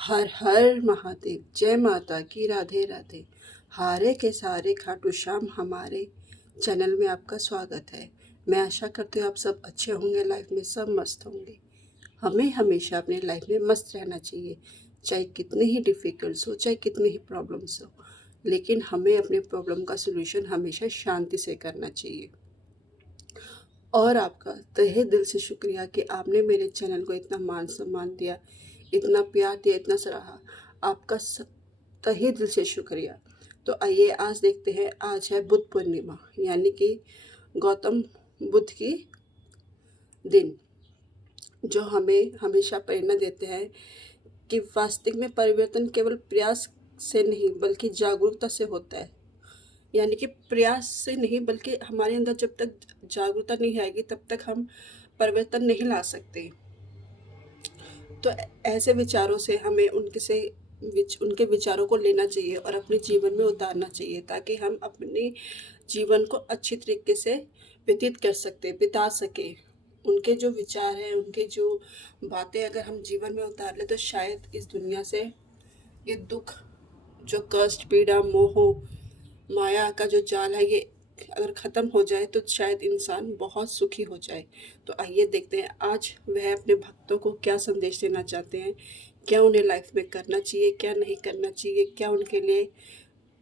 हर हर महादेव, जय माता की, राधे राधे। हारे के सारे खाटू श्याम हमारे चैनल में आपका स्वागत है। मैं आशा करती हूँ आप सब अच्छे होंगे, लाइफ में सब मस्त होंगे। हमें हमेशा अपनी लाइफ में मस्त रहना चाहिए, चाहे कितनी ही डिफ़िकल्ट्स हो, चाहे कितनी ही प्रॉब्लम्स हो, लेकिन हमें अपने प्रॉब्लम का सोल्यूशन हमेशा शांति से करना चाहिए। और आपका तहे दिल से शुक्रिया कि आपने मेरे चैनल को इतना मान सम्मान दिया, इतना प्यार दिया, इतना सराहा। आपका तहे दिल से शुक्रिया। तो आइए आज देखते हैं, आज है बुद्ध पूर्णिमा, यानी कि गौतम बुद्ध की दिन, जो हमें हमेशा प्रेरणा देते हैं कि वास्तविक में परिवर्तन केवल प्रयास से नहीं बल्कि जागरूकता से होता है। यानी कि प्रयास से नहीं बल्कि हमारे अंदर जब तक जागरूकता नहीं आएगी तब तक हम परिवर्तन नहीं ला सकते। तो ऐसे विचारों से हमें उनके विचारों को लेना चाहिए और अपने जीवन में उतारना चाहिए, ताकि हम अपने जीवन को अच्छी तरीके से व्यतीत कर सकते, बिता सके। उनके जो विचार हैं, उनके जो बातें अगर हम जीवन में उतार ले तो शायद इस दुनिया से ये दुख, जो कष्ट, पीड़ा, मोह, माया का जो जाल है, ये अगर ख़त्म हो जाए तो शायद इंसान बहुत सुखी हो जाए। तो आइए देखते हैं आज वह अपने भक्तों को क्या संदेश देना चाहते हैं, क्या उन्हें लाइफ में करना चाहिए, क्या नहीं करना चाहिए, क्या उनके लिए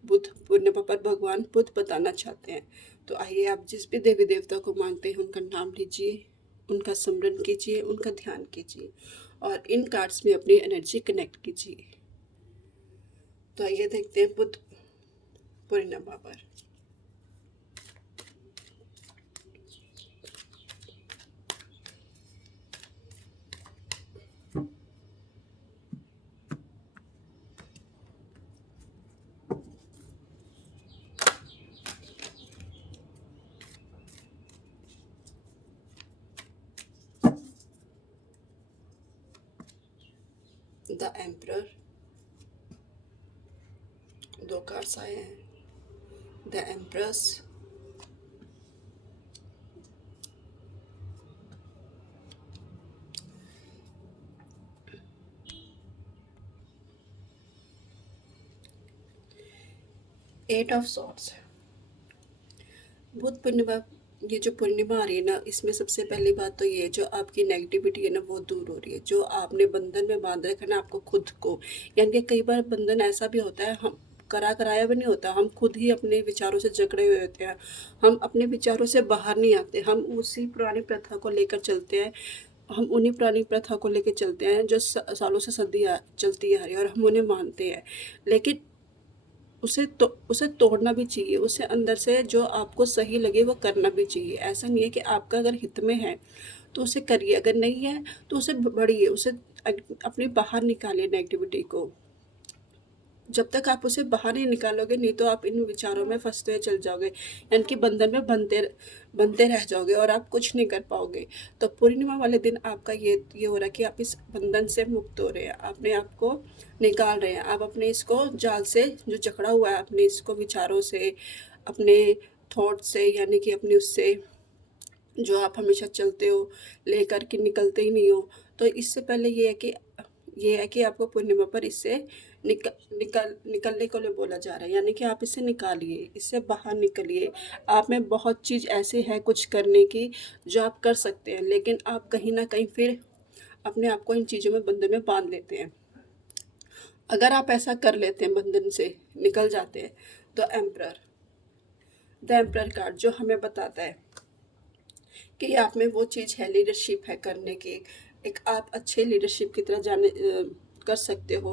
बुद्ध पूर्णिमा पर भगवान बुद्ध बताना चाहते हैं। तो आइए आप जिस भी देवी देवता को मानते हैं उनका नाम लीजिए, उनका स्मरण कीजिए, उनका ध्यान कीजिए और इन कार्ड्स में अपनी एनर्जी कनेक्ट कीजिए। तो आइए देखते हैं बुद्ध पूर्णिमा पर। द एम्परर, दो कार्ड्स आए हैं। The empress, eight of swords. Buddha Purnima, ये जो पूर्णिमा आ रही है ना, इसमें सबसे पहली बात तो ये है, जो आपकी नेगेटिविटी है ना वो दूर हो रही है। जो आपने बंधन में बांध रखा है ना आपको खुद को, यानी कि कई बार बंधन ऐसा भी होता है, हम कराया भी नहीं होता, हम खुद ही अपने विचारों से जकड़े हुए होते हैं। हम अपने विचारों से बाहर नहीं आते, हम उसी पुरानी प्रथा को लेकर चलते हैं। हम उन्हीं पुरानी प्रथा को लेकर चलते हैं जो सालों से सदियाँ चलती आ रही है और हम उन्हें मानते हैं। लेकिन उसे तोड़ना भी चाहिए, उसे अंदर से जो आपको सही लगे वो करना भी चाहिए। ऐसा नहीं है कि आपका अगर हित में है तो उसे करिए, अगर नहीं है तो उसे बढ़िए, उसे अपने बाहर निकालिए नेगेटिविटी को। जब तक आप उसे बाहर नहीं निकालोगे, नहीं तो आप इन विचारों में फंसते हुए चल जाओगे, यानी कि बंधन में बनते रह जाओगे और आप कुछ नहीं कर पाओगे। तो पूर्णिमा वाले दिन आपका ये हो रहा है कि आप इस बंधन से मुक्त हो रहे हैं, अपने आप को निकाल रहे हैं। आप अपने इसको जाल से जो जकड़ा हुआ है, अपने इसको विचारों से, अपने थॉट से, यानी कि अपने उससे जो आप हमेशा चलते हो लेकर के निकलते ही नहीं हो। तो इससे पहले ये है कि आपको पूर्णिमा पर इससे निकलने को लिए बोला जा रहा है, यानी कि आप इसे निकालिए, इससे बाहर निकलिए। आप में बहुत चीज़ ऐसी है कुछ करने की जो आप कर सकते हैं, लेकिन आप कहीं ना कहीं फिर अपने आप को इन चीज़ों में बंधन में बांध लेते हैं। अगर आप ऐसा कर लेते हैं, बंधन से निकल जाते हैं, तो द एम्प्रर कार्ड जो हमें बताता है कि आप में वो चीज़ है, लीडरशिप है करने की। एक आप अच्छे लीडरशिप की तरह कर सकते हो।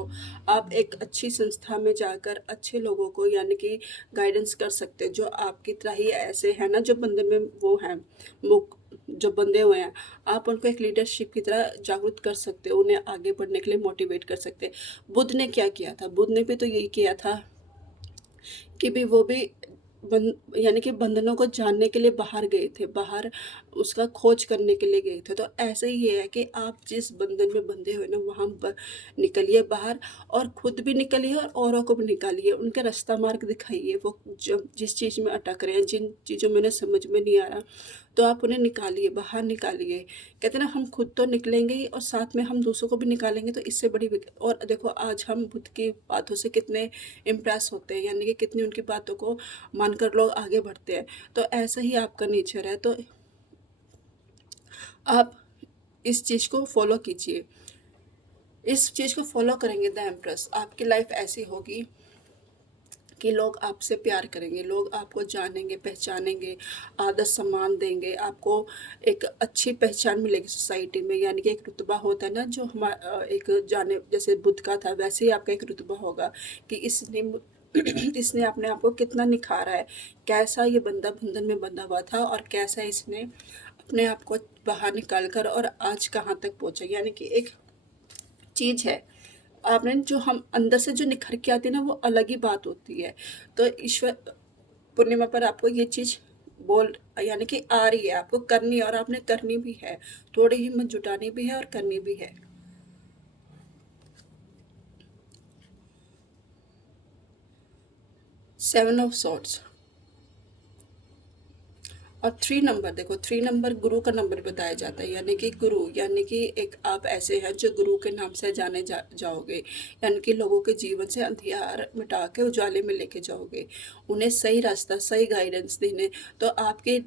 आप एक अच्छी संस्था में जाकर अच्छे लोगों को, यानी कि गाइडेंस कर सकते हो, जो आपकी तरह ही ऐसे हैं ना, जो बंधन में वो हैं, मुक जो बंधे हुए हैं। आप उनको एक लीडरशिप की तरह जागरूक कर सकते हो, उन्हें आगे बढ़ने के लिए मोटिवेट कर सकते हैं। बुद्ध ने क्या किया था? बुद्ध ने भी तो यही किया था कि भी वो भी यानी कि बंधनों को जानने के लिए बाहर गए थे, बाहर उसका खोज करने के लिए गए थे। तो ऐसे ही ये है कि आप जिस बंधन में बंधे हुए ना, वहाँ निकलिए बाहर, और खुद भी निकलिए और औरों को भी निकालिए, उनके रास्ता मार्ग दिखाइए। वो जो जिस चीज़ में अटक रहे हैं, जिन चीज़ों में उन्हें समझ में नहीं आ रहा, तो आप उन्हें निकालिए, बाहर निकालिए। कहते हैं ना, हम खुद तो निकलेंगे ही और साथ में हम दूसरों को भी निकालेंगे, तो इससे बड़ी और देखो आज हम बुद्ध की बातों से कितने इम्प्रेस होते हैं, यानी कि कितनी उनकी बातों को मानकर लोग आगे बढ़ते हैं। तो ऐसा ही आपका नेचर है, तो आप इस चीज़ को फॉलो कीजिए। इस चीज़ को फॉलो करेंगे द एम्प्रेस, आपकी लाइफ ऐसी होगी कि लोग आपसे प्यार करेंगे, लोग आपको जानेंगे, पहचानेंगे, आदर सम्मान देंगे, आपको एक अच्छी पहचान मिलेगी सोसाइटी में। यानी कि एक रुतबा होता है ना, जो एक जाने जैसे बुद्ध का था, वैसे ही आपका एक रुतबा होगा कि इसने इसने अपने आप को कितना निखारा है, कैसा ये बंदा बंधन में बंधा हुआ था और कैसा इसने अपने आप को बाहर निकाल कर और आज कहाँ तक पहुँचा। यानी कि एक चीज़ है, आपने जो हम अंदर से जो निखर के आती है ना, वो अलग ही बात होती है। तो ईश्वर पूर्णिमा पर आपको ये चीज़ बोल यानी कि आ रही है, आपको करनी है और आपने करनी भी है। थोड़ी हिम्मत जुटानी भी है और करनी भी है। 7 ऑफ सॉर्ड्स और 3 नंबर, देखो 3 नंबर गुरु का नंबर बताया जाता है। यानी कि गुरु, यानी कि एक आप ऐसे हैं जो गुरु के नाम से जाने जाओगे। यानी कि लोगों के जीवन से अंधियार मिटा के उजाले में लेके जाओगे, उन्हें सही रास्ता, सही गाइडेंस देने। तो आपके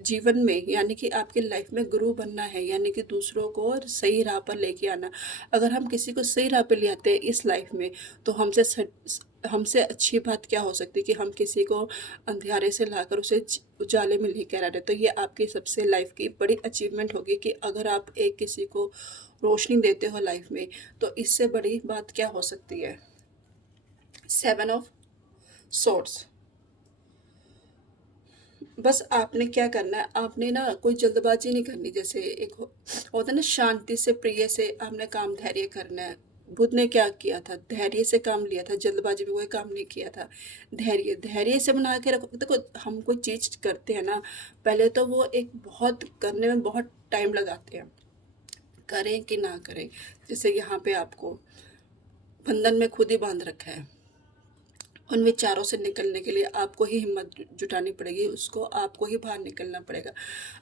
जीवन में यानी कि आपकी लाइफ में गुरु बनना है, यानी कि दूसरों को सही राह पर लेके आना। अगर हम किसी को सही राह पे ले आते हैं इस लाइफ में, तो हमसे अच्छी बात क्या हो सकती है कि हम किसी को अंधियारे से लाकर उसे उजाले में लेकर आ रहे। तो ये आपकी सबसे लाइफ की बड़ी अचीवमेंट होगी कि अगर आप एक किसी को रोशनी देते हो लाइफ में, तो इससे बड़ी बात क्या हो सकती है। 7 ऑफ सॉर्ड्स, बस आपने क्या करना है, आपने ना कोई जल्दबाजी नहीं करनी। जैसे एक होता है ना, शांति से प्रिय से आपने काम धैर्य करना है। बुद्ध ने क्या किया था, धैर्य से काम लिया था, जल्दबाजी में कोई काम नहीं किया था। धैर्य धैर्य से बना के रखो। देखो हम कोई चीज़ करते हैं ना, पहले तो वो एक बहुत करने में बहुत टाइम लगाते हैं, करें कि ना करें। जैसे यहाँ पे आपको बंधन में खुद ही बांध रखा है, उन विचारों से निकलने के लिए आपको ही हिम्मत जुटानी पड़ेगी, उसको आपको ही बाहर निकलना पड़ेगा।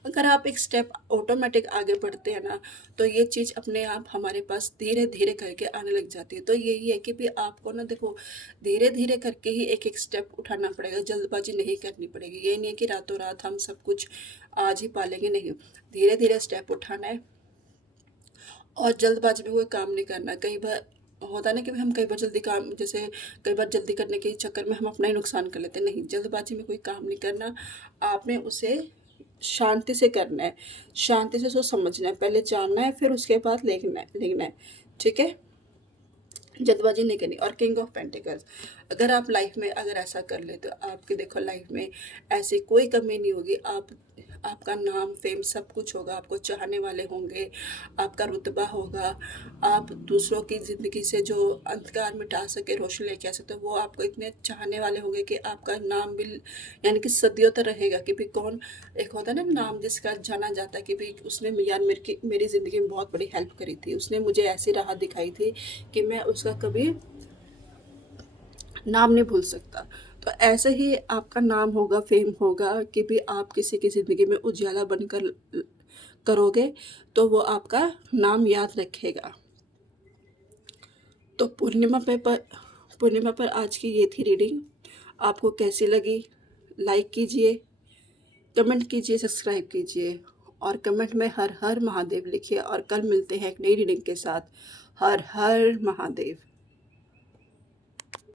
अगर आप एक स्टेप ऑटोमेटिक आगे बढ़ते हैं ना, तो ये चीज़ अपने आप हमारे पास धीरे धीरे करके आने लग जाती है। तो यही है कि भी आपको ना देखो, धीरे धीरे करके ही एक एक स्टेप उठाना पड़ेगा, जल्दबाजी नहीं करनी पड़ेगी। ये नहीं है कि रातों रात हम सब कुछ आज ही पालेंगे, नहीं। धीरे धीरे स्टेप उठाना है और जल्दबाजी में कोई काम नहीं करना। कई बार होता है ना कि हम कई बार जल्दी काम, जैसे कई बार जल्दी करने के चक्कर में हम अपना ही नुकसान कर लेते हैं। नहीं, जल्दबाजी में कोई काम नहीं करना, आपने उसे शांति से करना है, शांति से सोच समझना है, पहले जानना है फिर उसके बाद लिखना है। ठीक है, जल्दबाजी नहीं करनी। और किंग ऑफ पेंटिकल्स, अगर आप लाइफ में अगर ऐसा कर ले, तो आपके देखो लाइफ में ऐसी कोई कमी नहीं होगी। आपका नाम फेम सब कुछ होगा, आपको चाहने वाले होंगे, आपका रुतबा होगा, आप दूसरों की ज़िंदगी से जो अंधकार मिटा सके, रोशनी लेके आ सकते, वो आपको इतने चाहने वाले होंगे कि आपका नाम भी यानी कि सदियों तक रहेगा। कि भी कौन, एक होता है ना नाम जिसका जाना जाता है कि भाई उसने यार मेरी ज़िंदगी में बहुत बड़ी हेल्प करी थी, उसने मुझे ऐसी राह दिखाई थी कि मैं उसका कभी नाम नहीं भूल सकता। तो ऐसे ही आपका नाम होगा, फेम होगा कि भी आप किसी की ज़िंदगी में उजाला बनकर करोगे, तो वो आपका नाम याद रखेगा। तो पूर्णिमा पर आज की ये थी रीडिंग। आपको कैसी लगी, लाइक कीजिए, कमेंट कीजिए, सब्सक्राइब कीजिए और कमेंट में हर हर महादेव लिखिए। और कल मिलते हैं एक नई रीडिंग के साथ। हर हर महादेव।